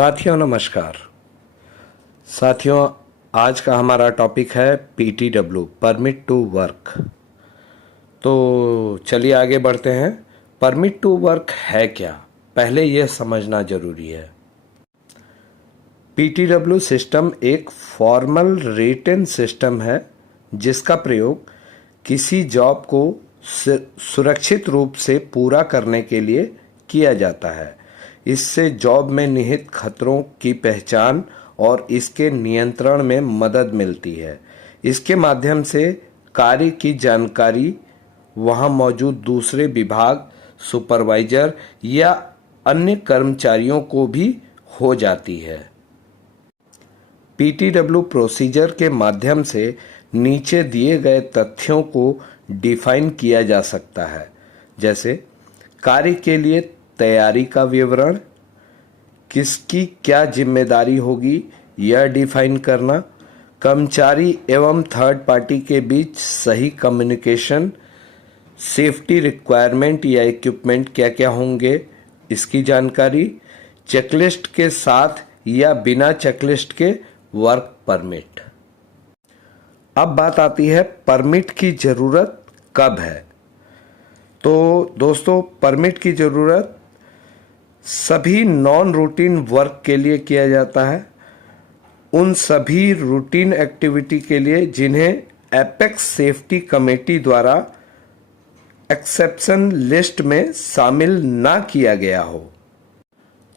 साथियों नमस्कार। साथियों आज का हमारा टॉपिक है PTW परमिट टू वर्क। तो चलिए आगे बढ़ते हैं। परमिट टू वर्क है क्या, पहले यह समझना जरूरी है। PTW सिस्टम एक फॉर्मल रिटन सिस्टम है जिसका प्रयोग किसी जॉब को सुरक्षित रूप से पूरा करने के लिए किया जाता है। इससे जॉब में निहित खतरों की पहचान और इसके नियंत्रण में मदद मिलती है। इसके माध्यम से कार्य की जानकारी वहां मौजूद दूसरे विभाग, सुपरवाइजर या अन्य कर्मचारियों को भी हो जाती है। PTW प्रोसीजर के माध्यम से नीचे दिए गए तथ्यों को डिफाइन किया जा सकता है, जैसे कार्य के लिए तैयारी का विवरण, किसकी क्या जिम्मेदारी होगी यह डिफाइन करना, कर्मचारी एवं थर्ड पार्टी के बीच सही कम्युनिकेशन, सेफ्टी रिक्वायरमेंट या इक्विपमेंट क्या क्या होंगे इसकी जानकारी, चेकलिस्ट के साथ या बिना चेकलिस्ट के वर्क परमिट। अब बात आती है परमिट की जरूरत कब है। तो दोस्तों परमिट की जरूरत सभी नॉन रूटीन वर्क के लिए किया जाता है, उन सभी रूटीन एक्टिविटी के लिए जिन्हें एपेक्स सेफ्टी कमेटी द्वारा एक्सेप्शन लिस्ट में शामिल ना किया गया हो,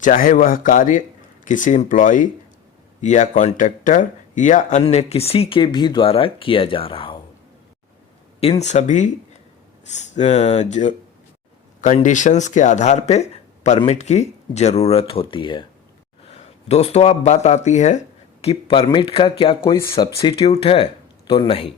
चाहे वह कार्य किसी एम्प्लॉय या कॉन्ट्रैक्टर या अन्य किसी के भी द्वारा किया जा रहा हो। इन सभी कंडीशंस के आधार पे परमिट की जरूरत होती है। दोस्तों अब बात आती है कि परमिट का क्या कोई सब्स्टिट्यूट है, तो नहीं।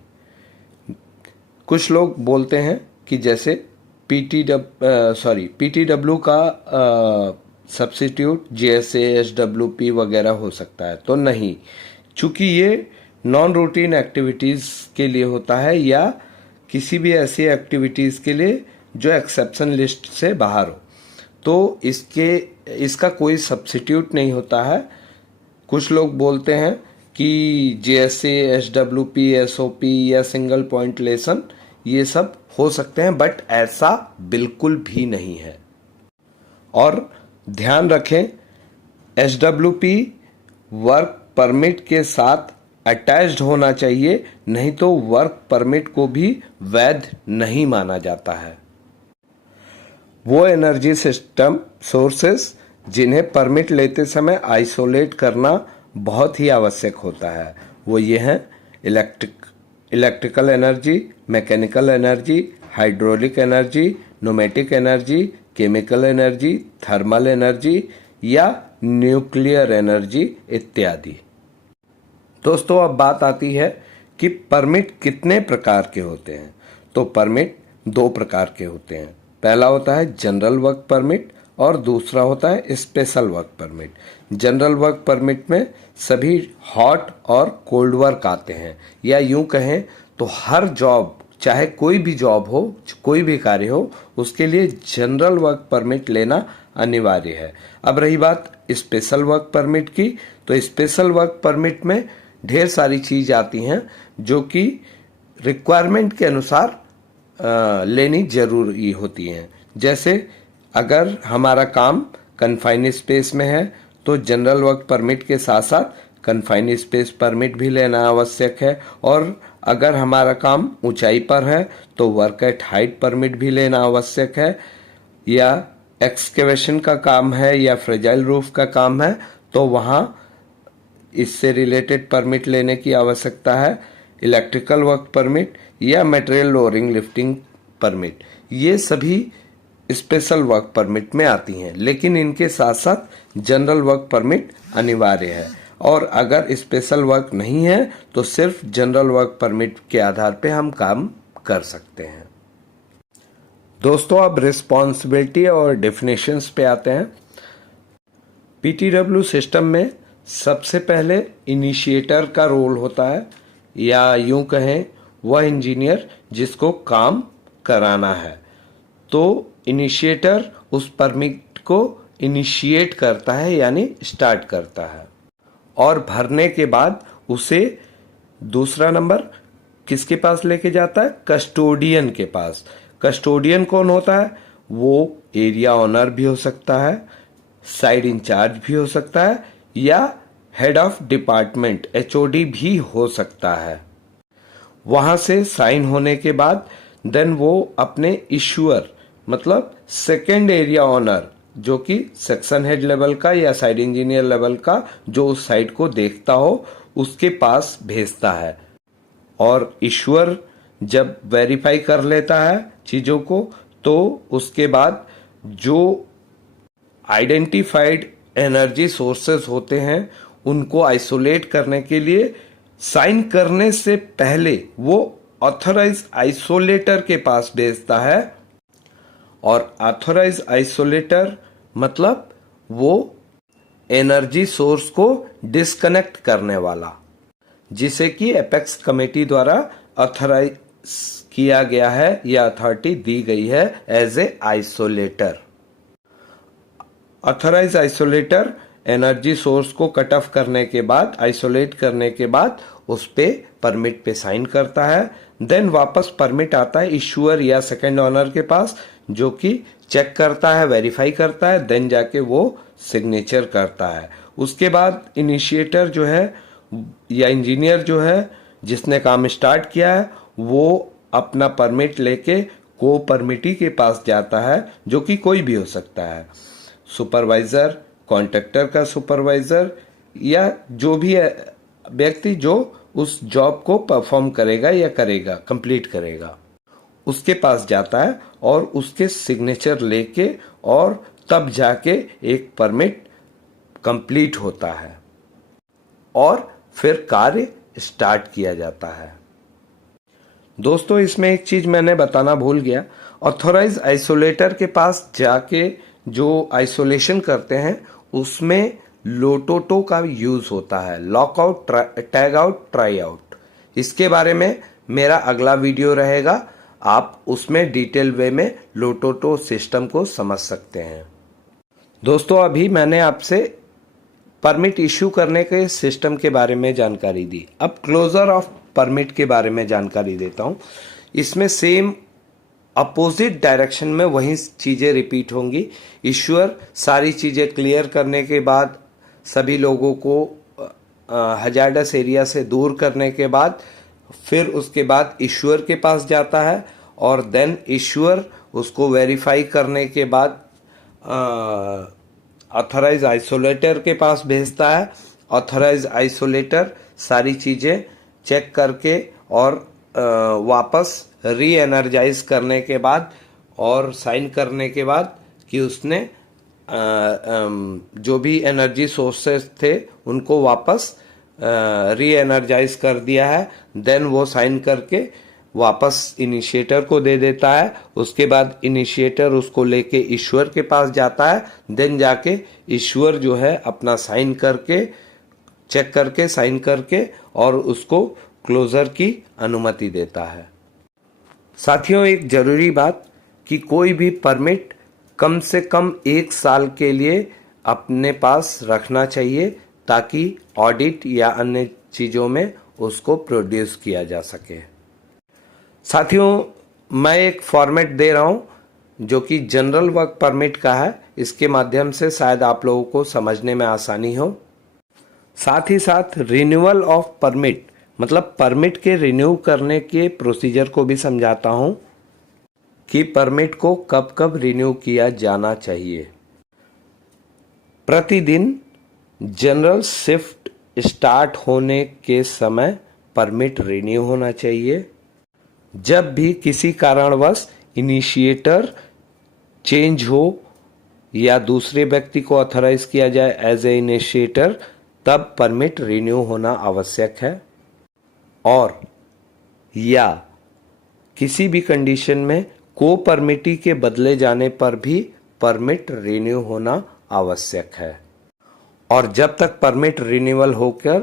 कुछ लोग बोलते हैं कि जैसे PTW का सब्स्टिट्यूट JSA, SWP वगैरह हो सकता है, तो नहीं, चूंकि ये नॉन रूटीन एक्टिविटीज के लिए होता है या किसी भी ऐसी एक्टिविटीज के लिए जो एक्सेप्शन लिस्ट से बाहर हो, तो इसका कोई सब्स्टिट्यूट नहीं होता है। कुछ लोग बोलते हैं कि JSA, SWP, SOP या सिंगल पॉइंट लेसन ये सब हो सकते हैं, बट ऐसा बिल्कुल भी नहीं है। और ध्यान रखें SWP वर्क परमिट के साथ अटैच्ड होना चाहिए, नहीं तो वर्क परमिट को भी वैध नहीं माना जाता है। वो एनर्जी सिस्टम सोर्सेस जिन्हें परमिट लेते समय आइसोलेट करना बहुत ही आवश्यक होता है, वो ये हैं electrical energy, mechanical energy, hydraulic energy, pneumatic energy, chemical energy, thermal energy या न्यूक्लियर एनर्जी इत्यादि। दोस्तों अब बात आती है कि परमिट कितने प्रकार के होते हैं। तो परमिट दो प्रकार के होते हैं। पहला होता है जनरल वर्क परमिट और दूसरा होता है special work permit. General work permit में सभी हॉट और कोल्ड वर्क आते हैं, या यूं कहें तो हर जॉब, चाहे कोई भी जॉब हो, कोई भी कार्य हो, उसके लिए जनरल वर्क परमिट लेना अनिवार्य है। अब रही बात स्पेशल वर्क परमिट की, तो स्पेशल वर्क परमिट में ढेर सारी चीज आती हैं जो कि रिक्वायरमेंट के अनुसार लेनी जरूरी होती हैं। जैसे अगर हमारा काम कन्फाइंड स्पेस में है तो जनरल वर्क परमिट के साथ साथ कन्फाइंड स्पेस परमिट भी लेना आवश्यक है, और अगर हमारा काम ऊंचाई पर है तो वर्क एट हाइट परमिट भी लेना आवश्यक है, या एक्सकेवेशन का काम है या फ्रेजाइल रूफ का काम है तो वहां इससे रिलेटेड परमिट लेने की आवश्यकता है। इलेक्ट्रिकल वर्क परमिट या मटेरियल लोअरिंग लिफ्टिंग परमिट, ये सभी स्पेशल वर्क परमिट में आती हैं, लेकिन इनके साथ साथ जनरल वर्क परमिट अनिवार्य है। और अगर स्पेशल वर्क नहीं है तो सिर्फ जनरल वर्क परमिट के आधार पे हम काम कर सकते हैं। दोस्तों अब रिस्पॉन्सिबिलिटी और डेफिनेशंस पे आते हैं। PTW सिस्टम में सबसे पहले इनिशिएटर का रोल होता है, या यूं कहें वह इंजीनियर जिसको काम कराना है। तो इनिशिएटर उस परमिट को इनिशिएट करता है यानी स्टार्ट करता है। और भरने के बाद उसे दूसरा नंबर किसके पास लेके जाता है? कस्टोडियन के पास। कस्टोडियन कौन होता है? वो एरिया ऑनर भी हो सकता है, साइड इंचार्ज भी हो सकता है, या हेड ऑफ डिपार्टमेंट HOD भी हो सकता है। वहां से साइन होने के बाद देन वो अपने इश्यूअर मतलब सेकेंड एरिया ऑनर जो कि सेक्शन हेड लेवल का या साइड इंजीनियर लेवल का जो उस साइट को देखता हो उसके पास भेजता है। और इश्यूअर जब वेरीफाई कर लेता है चीजों को तो उसके बाद जो आइडेंटिफाइड एनर्जी सोर्सेस होते हैं उनको आइसोलेट करने के लिए साइन करने से पहले वो ऑथराइज आइसोलेटर के पास भेजता है। और ऑथराइज आइसोलेटर मतलब वो एनर्जी सोर्स को डिस्कनेक्ट करने वाला, जिसे कि एपेक्स कमेटी द्वारा ऑथराइज किया गया है या अथॉरिटी दी गई है as a isolator. Authorised isolator energy source को कट ऑफ करने के बाद, आइसोलेट करने के बाद उस पे परमिट पे साइन करता है। देन वापस परमिट आता है इश्यूअर या सेकंड ऑनर के पास, जो कि चेक करता है, वेरीफाई करता है, देन जाके वो सिग्नेचर करता है। उसके बाद इनिशिएटर जो है या इंजीनियर जो है जिसने काम स्टार्ट किया है वो अपना परमिट लेके को परमिटी के पास जाता है, जो कि कोई भी हो सकता है, सुपरवाइजर, कॉन्ट्रैक्टर का सुपरवाइजर या जो भी व्यक्ति जो उस जॉब को परफॉर्म करेगा या करेगा, कंप्लीट करेगा, उसके पास जाता है और उसके सिग्नेचर लेके और तब जाके एक परमिट कंप्लीट होता है और फिर कार्य स्टार्ट किया जाता है। दोस्तों इसमें एक चीज मैंने बताना भूल गया, ऑथराइज आइसोलेटर के पास जाके जो आइसोलेशन करते हैं उसमें लोटोटो का यूज होता है, lockout, tag out, try out. इसके बारे में मेरा अगला वीडियो रहेगा, आप उसमें डिटेल वे में लोटोटो सिस्टम को समझ सकते हैं। दोस्तों अभी मैंने आपसे परमिट इश्यू करने के सिस्टम के बारे में जानकारी दी, अब क्लोजर ऑफ परमिट के बारे में जानकारी देता हूं। इसमें सेम अपोजिट डायरेक्शन में वही चीजें रिपीट होंगी। इश्यूअर सारी चीजें क्लियर करने के बाद, सभी लोगों को हजार्डस एरिया से दूर करने के बाद, फिर उसके बाद इश्यूअर के पास जाता है और देन इश्यूअर उसको वेरीफाई करने के बाद ऑथराइज आइसोलेटर के पास भेजता है। ऑथराइज आइसोलेटर सारी चीजें चेक करके और वापस री एनर्जाइज करने के बाद और साइन करने के बाद कि उसने जो भी एनर्जी सोर्सेस थे उनको वापस री एनर्जाइज कर दिया है, देन वो साइन करके वापस इनिशिएटर को दे देता है। उसके बाद इनिशिएटर उसको लेके ईश्वर के पास जाता है, देन जाके ईश्वर जो है अपना साइन करके, चेक करके, साइन करके और उसको क्लोजर की अनुमति देता है। साथियों एक जरूरी बात कि कोई भी परमिट कम से कम 1 साल के लिए अपने पास रखना चाहिए ताकि ऑडिट या अन्य चीज़ों में उसको प्रोड्यूस किया जा सके। साथियों मैं एक फॉर्मेट दे रहा हूं जो कि जनरल वर्क परमिट का है, इसके माध्यम से शायद आप लोगों को समझने में आसानी हो। साथ ही साथ रिन्यूअल ऑफ परमिट मतलब परमिट के रिन्यू करने के प्रोसीजर को भी समझाता हूं कि परमिट को कब कब रिन्यू किया जाना चाहिए। प्रतिदिन जनरल शिफ्ट स्टार्ट होने के समय परमिट रिन्यू होना चाहिए। जब भी किसी कारणवश इनिशिएटर चेंज हो या दूसरे व्यक्ति को ऑथराइज किया जाए एज ए इनिशिएटर, तब परमिट रिन्यू होना आवश्यक है। और या किसी भी कंडीशन में को परमिटी के बदले जाने पर भी परमिट रिन्यू होना आवश्यक है। और जब तक परमिट रिन्यूअल होकर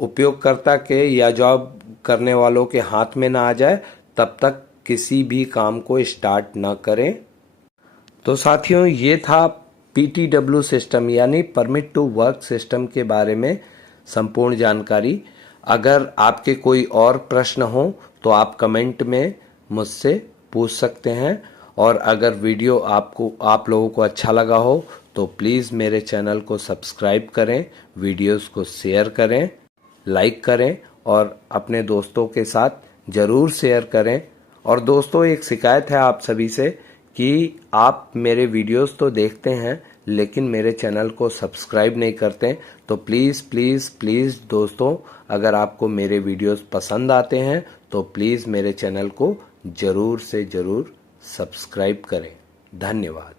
उपयोगकर्ता के या जॉब करने वालों के हाथ में ना आ जाए, तब तक किसी भी काम को स्टार्ट ना करें। तो साथियों ये था PTW सिस्टम यानी परमिट टू वर्क सिस्टम के बारे में संपूर्ण जानकारी। अगर आपके कोई और प्रश्न हो तो आप कमेंट में मुझसे पूछ सकते हैं, और अगर वीडियो आप लोगों को अच्छा लगा हो तो प्लीज़ मेरे चैनल को सब्सक्राइब करें, वीडियोस को शेयर करें, लाइक करें और अपने दोस्तों के साथ ज़रूर शेयर करें। और दोस्तों, एक शिकायत है आप सभी से कि आप मेरे वीडियोस तो देखते हैं लेकिन मेरे चैनल को सब्सक्राइब नहीं करते। तो प्लीज़ प्लीज़ प्लीज़ दोस्तों, अगर आपको मेरे वीडियोस पसंद आते हैं तो प्लीज़ मेरे चैनल को ज़रूर से ज़रूर सब्सक्राइब करें। धन्यवाद।